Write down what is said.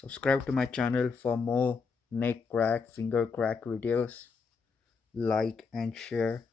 Subscribe to my channel for more neck crack, finger crack videos. Like and share.